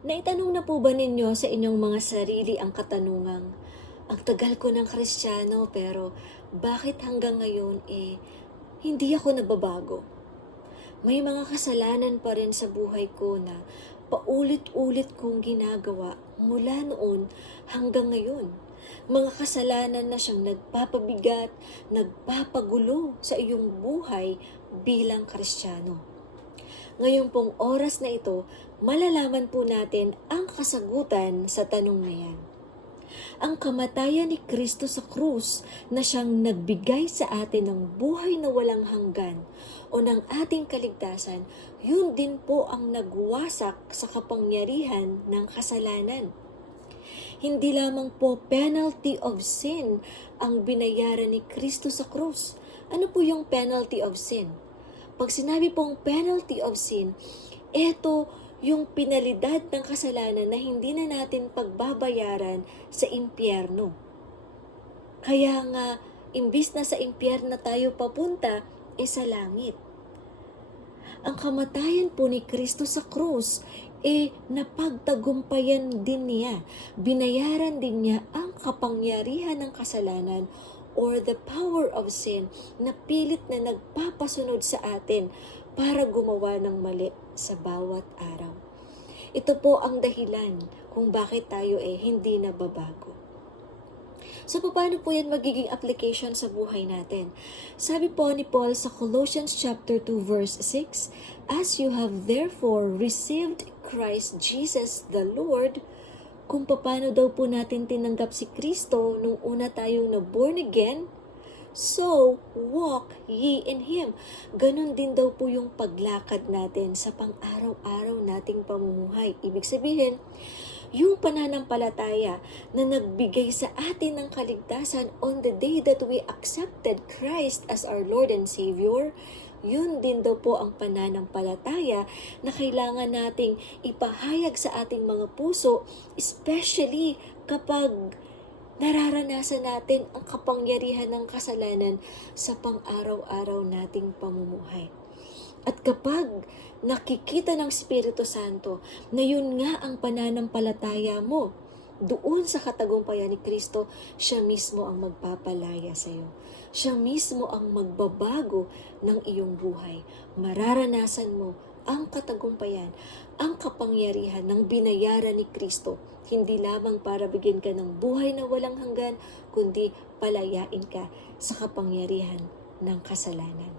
Naitanong na po ba ninyo sa inyong mga sarili ang katanungang, ang tagal ko ng Kristiyano pero bakit hanggang ngayon hindi ako nagbabago? May mga kasalanan pa rin sa buhay ko na paulit-ulit kong ginagawa mula noon hanggang ngayon. Mga kasalanan na siyang nagpapabigat, nagpapagulo sa iyong buhay bilang Kristiyano. Ngayon pong oras na ito, malalaman po natin ang kasagutan sa tanong na yan. Ang kamatayan ni Kristo sa krus na siyang nagbigay sa atin ng buhay na walang hanggan o ng ating kaligtasan, yun din po ang nagwasak sa kapangyarihan ng kasalanan. Hindi lamang po penalty of sin ang binayaran ni Kristo sa krus. Ano po yung penalty of sin? Pag sinabi pong penalty of sin, ito yung penalidad ng kasalanan na hindi na natin pagbabayaran sa impyerno. Kaya nga, imbis na sa impyerno tayo papunta, sa langit. Ang kamatayan po ni Kristo sa krus, napagtagumpayan din niya, binayaran din niya ang kapangyarihan ng kasalanan or the power of sin na pilit na nagpapasunod sa atin para gumawa ng mali sa bawat araw. Ito po ang dahilan kung bakit tayo hindi nababago. So, paano po yan magiging application sa buhay natin? Sabi po ni Paul sa Colossians chapter 2 verse 6, "As you have therefore received Christ Jesus the Lord," kung paano daw po natin tinanggap si Kristo nung una tayong na-born again, "so walk ye in Him." Ganon din daw po yung paglakad natin sa pang-araw-araw nating pamumuhay. Ibig sabihin, yung pananampalataya na nagbigay sa atin ng kaligtasan on the day that we accepted Christ as our Lord and Savior, yun din daw po ang pananampalataya na kailangan nating ipahayag sa ating mga puso, especially kapag nararanasan natin ang kapangyarihan ng kasalanan sa pang-araw-araw nating pamumuhay. At kapag nakikita ng Espiritu Santo na yun nga ang pananampalataya mo, doon sa katagumpayan ni Kristo, siya mismo ang magpapalaya sa iyo. Siya mismo ang magbabago ng iyong buhay. Mararanasan mo ang katagumpayan, ang kapangyarihan ng binayaran ni Kristo. Hindi lamang para bigyan ka ng buhay na walang hanggan, kundi palayain ka sa kapangyarihan ng kasalanan.